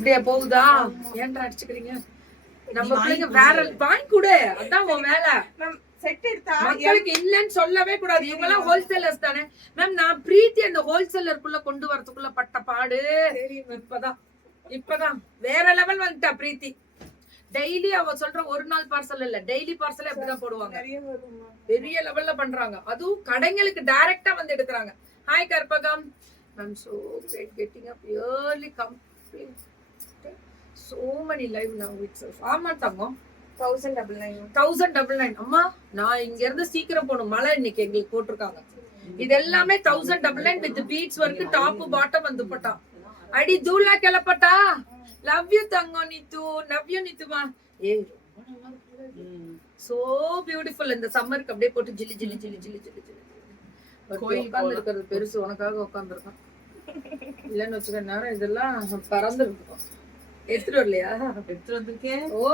இப்படியா போகுதா? ஏன்டா அடிச்சுக்கிறீங்க? நம்ம பிள்ளைங்க வேற வாங்கி கொடு, அதான் உன் வேலை. மக்களுக்கு இல்லன்னு சொல்லவே கூடாது. இவங்க எல்லாம் ஹோல்சேலர்ஸ் தானே மேம். நான் பிரீத்தி அந்த ஹோல்சேலருக்குள்ள கொண்டு வரதுக்குள்ள பட்ட பாடு இப்பதான் வேற லெவல் வந்துட்டா பிரீத்தி. டெய்லி அவ சொல்ற ஒரு நாள் பார்சல் இல்ல, டெய்லி பார்சல் அப்படிதான் போடுவாங்க. பெரிய லெவல்ல பண்றாங்க. அதுவும் கடைங்களுக்கு டைரக்டா வந்து எடுக்கிறாங்க. Hi Karpagam, I'm so great getting up early, complete so many live now itself. ஆமா தங்கம், 1099 அம்மா. நான் இங்க இருந்து சீக்கிரம் போணும், மழை இன்னைக்கு எங்களுக்கு போட்டிருக்காங்க. இது எல்லாமே 1099 with beads work, top bottom வந்து பட்டா. அடி தூளா கிளப்பட்டா. லவ் யூ தங்கம் நித்து, லவ் யூ நித்துமா. ஏய் ரொம்ப நல்லா இருக்கு, சோ பியூட்டிஃபுல். இந்த சம்மருக்கு அப்படியே போட்டு ஜிலி ஜிலி ஜிலி ஜிலி ஜிலி ஜிலி உட்கார்ந்து இருக்கிறது பெருசு. உனக்காக உட்காந்துருக்கான், இல்லன்னு வச்சுக்க நேரம் இதெல்லாம் பறந்து இருக்கும். எடுத்துட்டு வரலையா? எடுத்துட்டு வந்திருக்கேன். ஓ,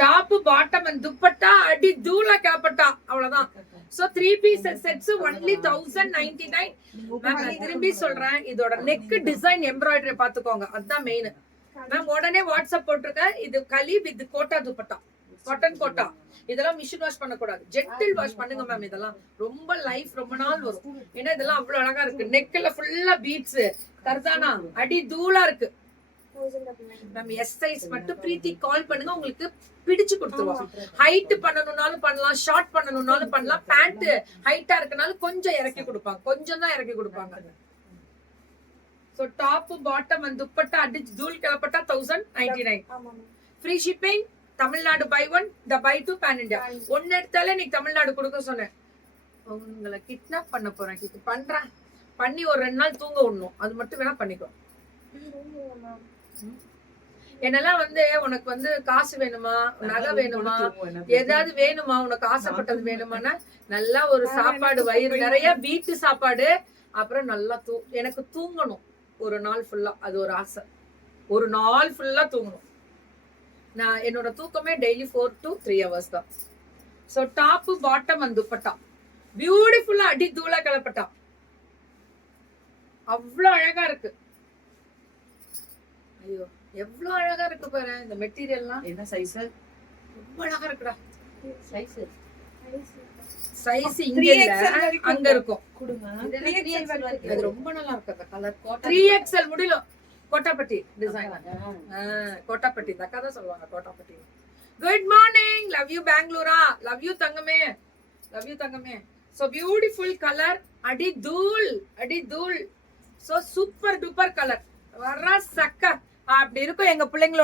டாப் பாட்டம் அண்ட் துப்பட்டா அடி தூளா கேப்பட்டா, அவ்வளவுதான். So 3 piece sets only 1099. நான் திரும்பி சொல்றேன், இதோட நெக் டிசைன் எம்ப்ராய்டரி பாத்துக்கோங்க, அதுதான் மெயின். மேம் உடனே வாட்ஸ்அப் போட்டிருக்கேன். இது களி வித் கோட்டா துப்பட்டா, காட்டன் கோட்டா. இதெல்லாம் மிஷின் வாஷ் பண்ண கூடாது, ஜெட்டில் வாஷ் பண்ணுங்க மேம். இதெல்லாம் ரொம்ப லைஃப் ரொம்ப நாள் வரும். ஏன்னா இதெல்லாம் அவ்வளவு அழகா இருக்கு. நெக்ல ஃபுல்லா பீட்ஸ் கர்தானா அடி தூளா இருக்கு மேம். எஸ் சைஸ் மட்டும் பிரீத்தி கால் பண்ணுங்க, உங்களுக்கு பிடிச்சு கொடுத்துருவோம். ஹைட் பண்ணணும்னாலும் பண்ணலாம், ஷார்ட் பண்ணணும்னாலும் பண்ணலாம். பேண்ட் ஹைட்டா இருக்கனாலும் கொஞ்சம் இறக்கி கொடுப்பாங்க, கொஞ்சம் தான் இறக்கி கொடுப்பாங்க. So top bottom and dupatta அடி தூள் கிளப்பட்டா 1099. Free shipping. Tamil Nadu buy one the buy two pan India. ஒன்னு எடுத்தாலே நீ தமிழ்நாடு கொடுக்க சொன்னேன். உங்களை கிட்னாப் பண்ண போறேன், பண்றேன். பண்ணி ஒரு 2 நாள் தூங்க விடணும், அது மட்டும் வேணா பண்ணிக்கோ. என்னெல்லாம் வந்து உனக்கு வந்து காசு வேணுமா, நகை வேணுமா, ஏதாவது வேணுமா, உனக்கு ஆசைப்பட்டது வேணுமானா நல்லா ஒரு சாப்பாடு, வயிறு நிறைய வீட்டு சாப்பாடு, அப்புறம் நல்லா எனக்கு தூங்கணும் ஒரு நாள் ஃபுல்லா. அது ஒரு ஆசை, ஒரு நாள் ஃபுல்லா தூங்கணும். நான் என்னோட தூக்கமே டெய்லி 4 to 3 hours தான். So top bottom and dupatta பியூட்டிஃபுல்லா அடி தூளா கிளப்பட்டா, அவ்வளவு அழகா இருக்கு. ஐயோ எவ்வளவு அழகா இருக்கு பாரு. இந்த மெட்டீரியல்லாம் என்ன சைஸ், ரொம்ப அழகா இருக்குடா. சைஸ் இங்க இல்ல, அங்க இருக்கும். அது ரொம்ப நல்லா இருக்கு. அந்த கலர் 3XL முடியல. கோட்டாப்பட்டி டிசைன், கோட்டாப்பட்டி தக்கா தான் சொல்லுவாங்க, Kottappatti. Good morning, love you பெங்களூரா, லவ் யூ தங்கமே, லவ் யூ தங்கமே. சோ பியூட்டிஃபுல் கலர், அடி தூள் அடி தூள். சோ சூப்பர் டூப்பர் கலர், வர சக்க அப்படி இருக்கும் எங்க பிள்ளைங்களோட